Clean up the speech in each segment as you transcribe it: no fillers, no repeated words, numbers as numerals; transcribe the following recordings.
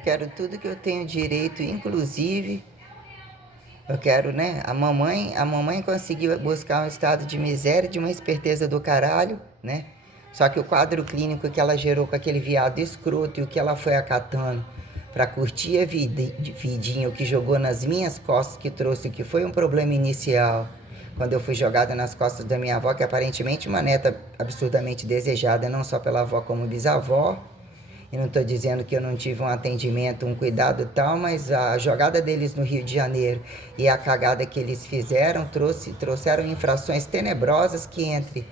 Eu quero tudo que eu tenho direito, inclusive eu quero, né? A mamãe conseguiu buscar um estado de miséria, de uma esperteza do caralho, né? Só que o quadro clínico que ela gerou com aquele viado escroto e o que ela foi acatando para curtir a vidinha, o que jogou nas minhas costas, que trouxe o que foi um problema inicial, quando eu fui jogada nas costas da minha avó, que aparentemente uma neta absurdamente desejada, não só pela avó como bisavó. E não estou dizendo que eu não tive um atendimento, um cuidado tal, mas a jogada deles no Rio de Janeiro e a cagada que eles fizeram trouxeram infrações tenebrosas que entre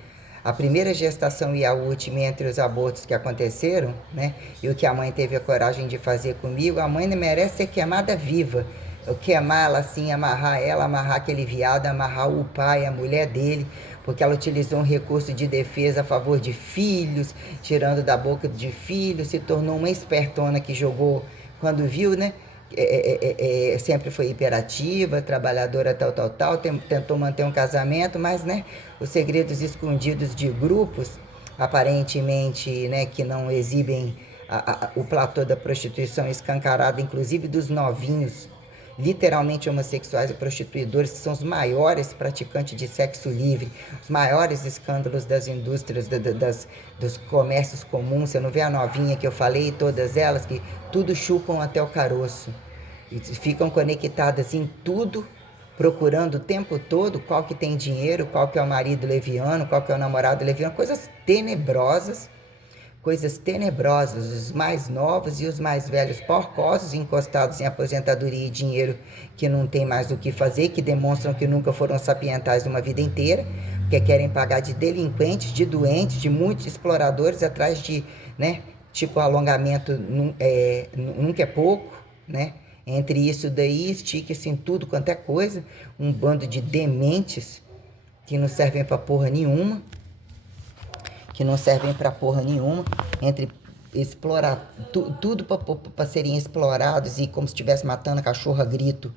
a primeira gestação e a última, entre os abortos que aconteceram, né? E o que a mãe teve a coragem de fazer comigo, a mãe não merece ser queimada viva. Eu queimar ela assim, amarrar aquele viado, amarrar o pai, a mulher dele, porque ela utilizou um recurso de defesa a favor de filhos, tirando da boca de filhos, se tornou uma espertona que jogou, quando viu, né? Sempre foi hiperativa, trabalhadora, tal, tentou manter um casamento, mas, né, os segredos escondidos de grupos, aparentemente, né, que não exibem o platô da prostituição escancarado, inclusive dos novinhos, literalmente homossexuais e prostituidores, que são os maiores praticantes de sexo livre, os maiores escândalos das indústrias, dos comércios comuns. Você não vê a novinha que eu falei, todas elas, que tudo chupam até o caroço. E ficam conectadas em tudo, procurando o tempo todo qual que tem dinheiro, qual que é o marido leviano, qual que é o namorado leviano, coisas tenebrosas, os mais novos e os mais velhos porcosos encostados em aposentadoria e dinheiro que não tem mais o que fazer, que demonstram que nunca foram sapientais uma vida inteira, porque querem pagar de delinquentes, de doentes, de muitos exploradores atrás de, né, tipo alongamento nunca é pouco, né? Entre isso daí, estica-se em tudo quanto é coisa, um bando de dementes que não servem pra porra nenhuma, entre explorar tudo para serem explorados e como se estivesse matando a cachorro a grito,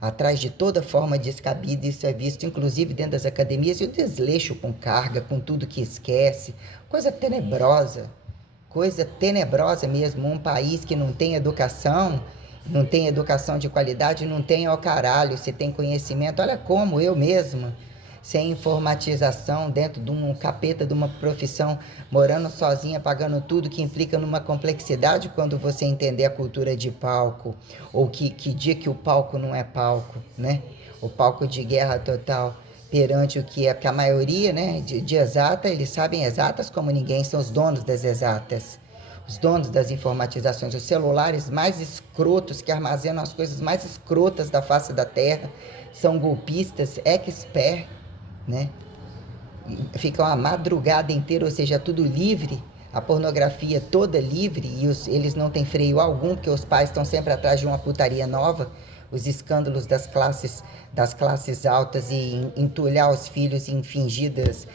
atrás de toda forma descabida. Isso é visto inclusive dentro das academias, e o desleixo com carga, com tudo que esquece, coisa tenebrosa mesmo. Um país que não tem educação, não tem educação de qualidade, não tem ao caralho. Se tem conhecimento, olha como eu mesma, sem informatização, dentro de um capeta de uma profissão, morando sozinha, pagando tudo, que implica numa complexidade quando você entender a cultura de palco, ou que dia que o palco não é palco, né? O palco de guerra total, perante o que é, que a maioria, né, de exata, eles sabem exatas como ninguém, são os donos das exatas, os donos das informatizações, os celulares mais escrotos que armazenam as coisas mais escrotas da face da terra, são golpistas, expert, né? Ficam a madrugada inteira, ou seja, tudo livre, a pornografia toda livre, e eles não têm freio algum, porque os pais estão sempre atrás de uma putaria nova, os escândalos das classes altas, e entulhar os filhos em fingidas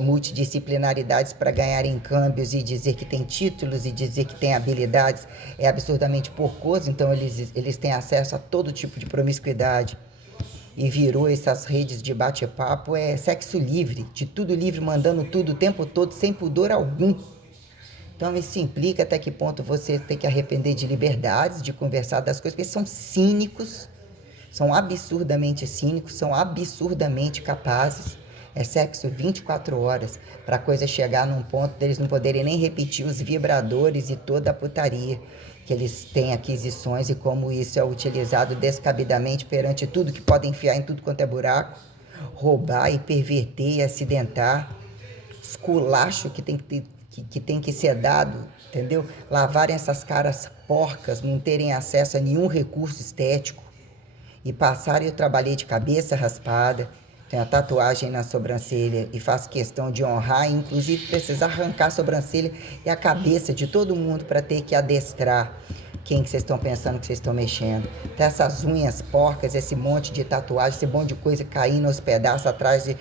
multidisciplinaridades para ganharem câmbios e dizer que tem títulos e dizer que tem habilidades, é absurdamente porcoso. Então eles têm acesso a todo tipo de promiscuidade, e virou essas redes de bate-papo, sexo livre, de tudo livre, mandando tudo o tempo todo, sem pudor algum. Então isso implica até que ponto você tem que arrepender de liberdades, de conversar das coisas, porque são cínicos, são absurdamente cínicos, são absurdamente capazes. É sexo 24 horas, para a coisa chegar num ponto deles não poderem nem repetir os vibradores e toda a putaria, que eles têm aquisições, e como isso é utilizado descabidamente perante tudo que podem enfiar em tudo quanto é buraco, roubar e perverter e acidentar, esculacho que tem que ser dado, entendeu? Lavarem essas caras porcas, não terem acesso a nenhum recurso estético, e passarem. Eu trabalhei de cabeça raspada, tenho a tatuagem na sobrancelha e faço questão de honrar, inclusive precisar arrancar a sobrancelha e a cabeça de todo mundo para ter que adestrar quem que vocês estão pensando que vocês estão mexendo. Então, essas unhas porcas, esse monte de tatuagem, esse monte de coisa caindo aos pedaços atrás de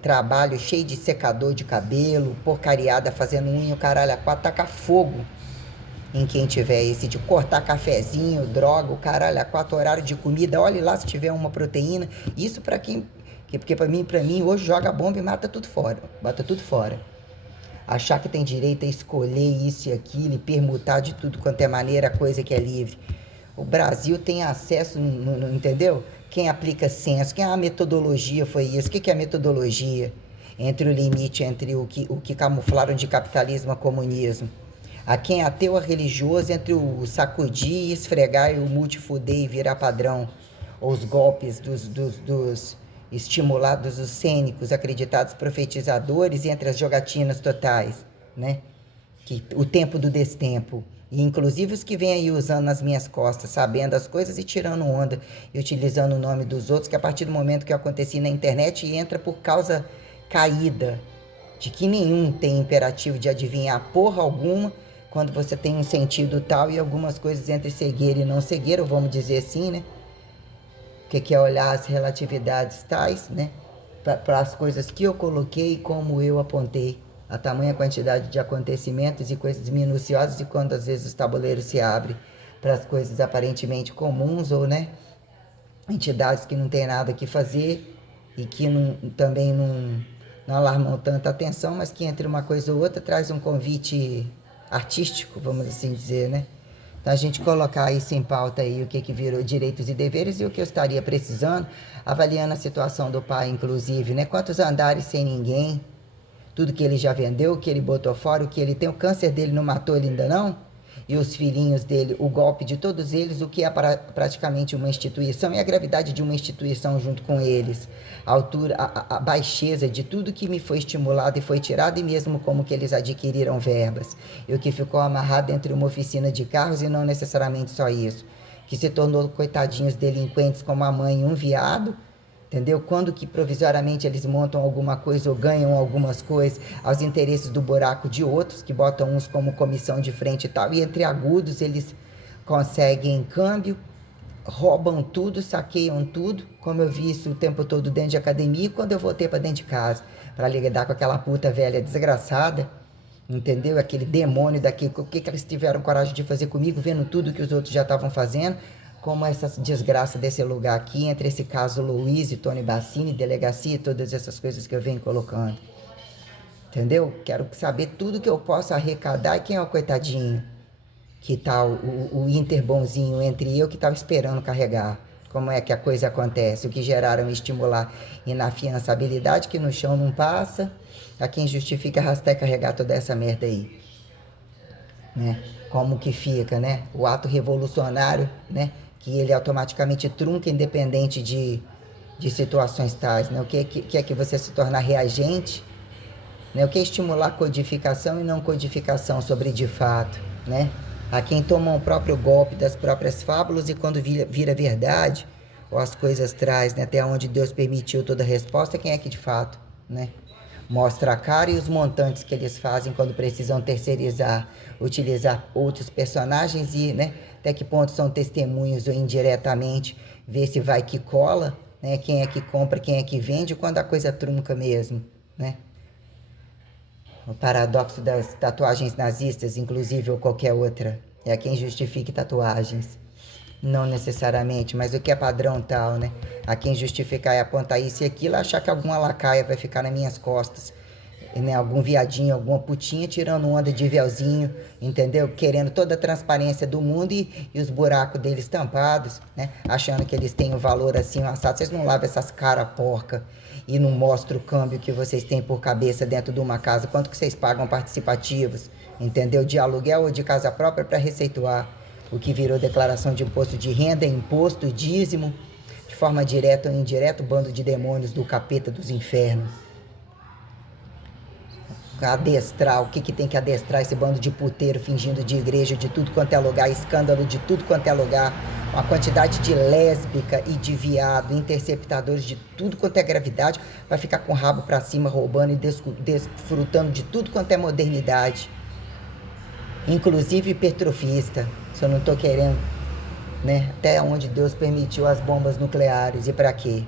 trabalho cheio de secador de cabelo, porcariada fazendo unha, o caralho a quatro, taca fogo em quem tiver esse de cortar cafezinho, droga, o caralho a quatro, horário de comida, olhe lá se tiver uma proteína. Isso para quem, porque para mim hoje joga bomba e mata tudo fora, bota tudo fora. achar que tem direito a escolher isso e aquilo e permutar de tudo quanto é maneira a coisa que é livre. O Brasil tem acesso, entendeu? Quem aplica censo, quem a metodologia foi isso? O que é a metodologia? Entre o limite entre o que camuflaram de capitalismo a comunismo. A quem é ateu a religioso, entre o sacudir, esfregar e o multifuder e virar padrão. Os golpes dos estimulados, os cênicos, acreditados profetizadores, e entre as jogatinas totais, né? Que, o tempo do destempo. E inclusive os que vêm aí usando nas minhas costas, sabendo as coisas e tirando onda e utilizando o nome dos outros, que a partir do momento que eu aconteci na internet entra por causa caída, de que nenhum tem imperativo de adivinhar porra alguma, quando você tem um sentido tal e algumas coisas entre cegueira e não cegueira, vamos dizer assim, né? Que é olhar as relatividades tais, né? Para as coisas que eu coloquei como eu apontei. A tamanha quantidade de acontecimentos e coisas minuciosas, e quando às vezes os tabuleiros se abrem para as coisas aparentemente comuns, ou, né, entidades que não tem nada que fazer e que também não alarmam tanta atenção, mas que entre uma coisa ou outra traz um convite artístico, vamos assim dizer, né? Então a gente colocar isso em pauta aí, o que virou direitos e deveres e o que eu estaria precisando, avaliando a situação do pai, inclusive, né? Quantos andares sem ninguém, tudo que ele já vendeu, o que ele botou fora, o que ele tem, o câncer dele não matou ele ainda não? E os filhinhos dele, o golpe de todos eles, o que é praticamente uma instituição, e a gravidade de uma instituição junto com eles, a altura, a baixeza de tudo que me foi estimulado e foi tirado, e mesmo como que eles adquiriram verbas, e o que ficou amarrado entre uma oficina de carros, e não necessariamente só isso, que se tornou, coitadinhos delinquentes como a mãe e um viado, entendeu? Quando que provisoriamente eles montam alguma coisa ou ganham algumas coisas aos interesses do buraco de outros, que botam uns como comissão de frente e tal, e entre agudos eles conseguem câmbio, roubam tudo, saqueiam tudo, como eu vi isso o tempo todo dentro de academia, e quando eu voltei para dentro de casa, para lidar com aquela puta velha desgraçada, entendeu? Aquele demônio daquele, o que eles tiveram coragem de fazer comigo, vendo tudo que os outros já estavam fazendo, como essa desgraça desse lugar aqui, entre esse caso Luiz e Tony Bassini, delegacia e todas essas coisas que eu venho colocando. Entendeu? Quero saber tudo que eu posso arrecadar, e quem é o coitadinho que tá o Inter bonzinho entre eu que estava esperando carregar. Como é que a coisa acontece? O que geraram estimular inafiançabilidade que no chão não passa, a quem justifica arrastar e carregar toda essa merda aí. Né? Como que fica, né? O ato revolucionário, né? Que ele automaticamente trunca independente de situações tais, né? O que é que você se tornar reagente, né? O que é estimular codificação e não codificação sobre de fato, né? A quem toma o próprio golpe das próprias fábulas, e quando vira verdade, ou as coisas traz, né? Até onde Deus permitiu toda a resposta, quem é que de fato, né? Mostra a cara, e os montantes que eles fazem quando precisam terceirizar, utilizar outros personagens, e, né, até que ponto são testemunhos ou indiretamente, ver se vai que cola, né, quem é que compra, quem é que vende, quando a coisa trunca mesmo, né? O paradoxo das tatuagens nazistas, inclusive, ou qualquer outra, é quem justifique tatuagens. Não necessariamente, mas o que é padrão tal, né? A quem justificar e apontar isso e aquilo, achar que alguma lacaia vai ficar nas minhas costas, né? Algum viadinho, alguma putinha tirando onda de véuzinho, entendeu? Querendo toda a transparência do mundo e os buracos deles tampados, né? Achando que eles têm um valor assim, um assado. Vocês não lavam essas caras porca e não mostram o câmbio que vocês têm por cabeça dentro de uma casa, quanto que vocês pagam participativos, entendeu? De aluguel ou de casa própria para receituar o que virou declaração de imposto de renda, imposto, dízimo, de forma direta ou indireta, bando de demônios do capeta dos infernos. Adestrar, o que tem que adestrar esse bando de puteiro fingindo de igreja de tudo quanto é lugar, escândalo de tudo quanto é lugar, uma quantidade de lésbica e de viado, interceptadores de tudo quanto é gravidade, vai ficar com o rabo pra cima, roubando e desfrutando de tudo quanto é modernidade, inclusive hipertrofista. Se eu não tô querendo, né, até onde Deus permitiu as bombas nucleares, e pra quê?